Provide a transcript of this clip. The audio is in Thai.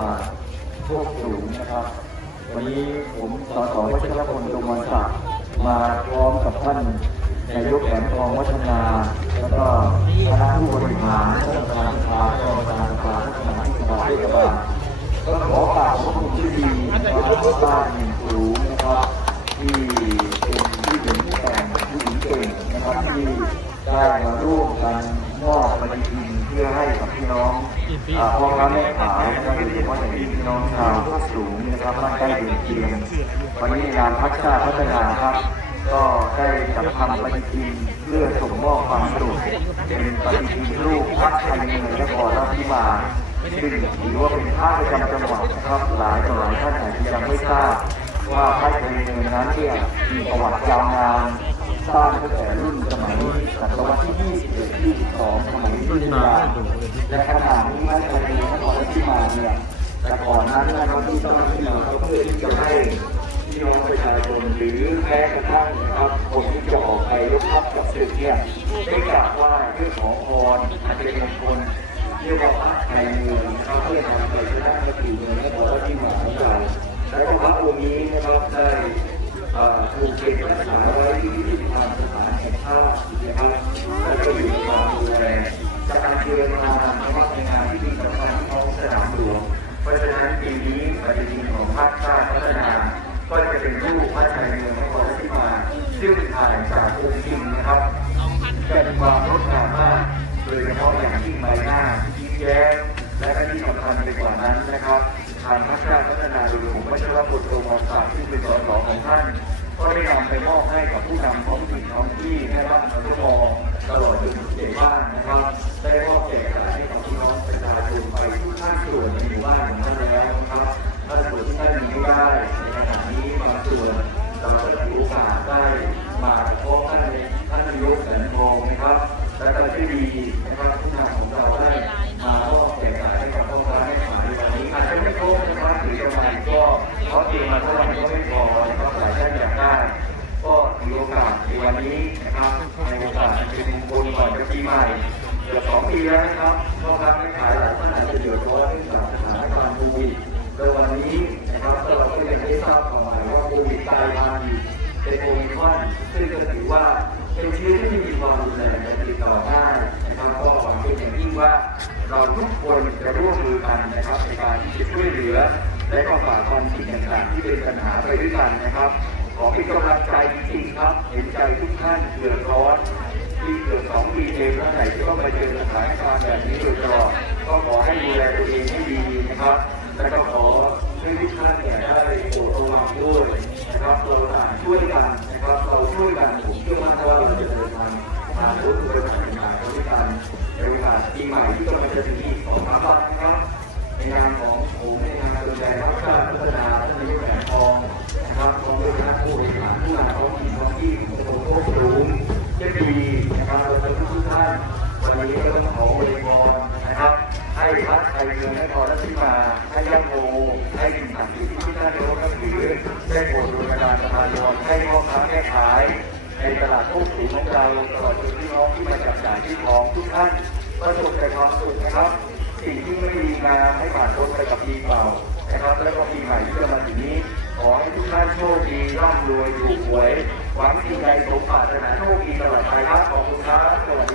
ลาดโคกสูงนะครับ วันนี้ผมสสวัชรพลจงวันศักดิ์มาพร้อมกับท่านนายกแหลมทองวัฒนา แล้วก็คณะผู้บริหารท่านประธานสภาท่านประธานสภาท่านสมาชิกสภาเทศบาลก็ขอกราบขอบคุณที่ดีนะครับบ้านหนึ่งสูงนะครับที่เป็นผู้หญิงแต่งผู้หญิงเก่งนะครับที่ได้มาร่วมกันมอบปฏิทินเพื่อให้กับพี่น้อง อ่าพ่อค้าแม่ขายนะครับโดยเฉพาะอย่างยิ่งพี่น้องชาวภาคสูงนะครับบ้านใกล้เรือนเคียงวันนี้งานพัฒนาพัฒนาครับ ก็ได้จัดทำปฏิทินเพื่อส่งมอบความสุขเป็นปฏิทินรูปพักไทยเมืองนครราชสีมาซึ่งถือว่าเป็นภาพประจำจังหวัดนะครับหลายต่อหลายท่านอาจจะยังไม่ทราบว่าพระไทยเมืองนั้นเนี่ยมีประวัติยาวนาน สร้างตั้งแต่รุ่นสมัยศตวรรษที่ 21 22 สมัยรุ่นยาและขณะนี้พระไทยเมืองนครราชสีมาเนี่ยแต่ก่อนนั้นนะครับที่เจ้าหน้าที่เราเขาเพื่อที่จะให้พี่น้องประชาชนหรือแม้กระทั่งนะครับคนที่จะออกไปรบทับกับศึกเนี่ยได้กราบไหว้เพื่อขอพรอันเป็นมงคลเรียกว่าพระไทยเมืองนะครับเพื่อนำไปชนะมาถึงเมืองนครราชสีมาของเราและก็พระองค์นี้นะครับได้ถูกเก็บไว้ ก็จะเป็นรูปพระชัยเมืองนครราชสีมาซึ่งถ่ายจากองค์จริงนะครับเป็นความงดงามมากโดยเฉพาะอย่างยิ่งใบหน้าที่ยิ้มแย้มและที่สำคัญไปกว่านั้นนะครับทางพระเจ้าพัฒนาโดยผมวัชรพลโรมศักดิ์ซึ่งเป็นสสของท่าน ก็ได้นำไปมอบให้กับผู้นำท้องถิ่นท้องที่แม่บ้านอนุโมตลอดจนถึงเขตบ้านนะครับ ได้มอบแจกให้กับพี่น้องประชาชนไปทุกท่านส่วนในหมู่บ้านของท่าน วันนี้นะครับในโอกาสเป็นมงคลก่อนจะปีใหม่เกือบสองปีแล้วนะครับพ่อค้าแม่ขายหลายท่านอาจจะเดือดร้อนเนื่องจากสถานการณ์โควิดในวันนี้นะครับเราก็ยังได้ทราบข่าวใหม่ว่าโควิดกลายมาอีกเป็นโอมิคอนซึ่งก็ถือว่าเป็นเชื้อที่มีความรุนแรงและติดต่อได้นะครับก็หวังเป็นอย่างยิ่งว่าเราทุกคนจะร่วมมือกันนะครับในการที่จะช่วยเหลือ และก็ฝ่าฟันสิ่งต่างๆที่เป็นปัญหาไปด้วยกันนะครับ ขอเป็นกำลังใจจริงๆครับ เห็นใจทุกท่านเดือดร้อนที่เกือบสองปีเองแล้วไหนจะต้องมาเจอสถานการณ์แบบนี้โดยตลอดก็ขอให้ดูแลตัวเองให้ดีนะครับ และก็ขอให้ทุกท่านเนี่ยได้โปรดระวังด้วยนะครับเราต่างช่วยกันนะครับเราช่วยกันผมเชื่อมั่นว่าเราจะเดินทางมาลุ้นบริษัทงานด้วยกันในโอกาสปีใหม่ที่กำลังจะถึงอีก พักไทยเมืองนครราชสีมาให้ยักโมให้สิ่งต่างๆที่ท่านนายกนับถือได้โปรดดลบันดาลประทานพรให้พ่อค้าแม่ขาย ในตลาดโคกสูงของเราตลอดจนพี่น้องที่มาจับจ่ายที่ของทุกท่านประสบแต่ความสุขนะครับ สิ่งที่ไม่ดีมาให้ผ่านพ้นไปกับปีเก่านะครับ แล้วก็ปีใหม่ที่จะมาถึงนี้ ขอให้ทุกท่านโชคดีร่ำรวยถูกหวยหวังสิ่งใดสมปรารถนาโชคดีตลอดไปครับขอบคุณครับ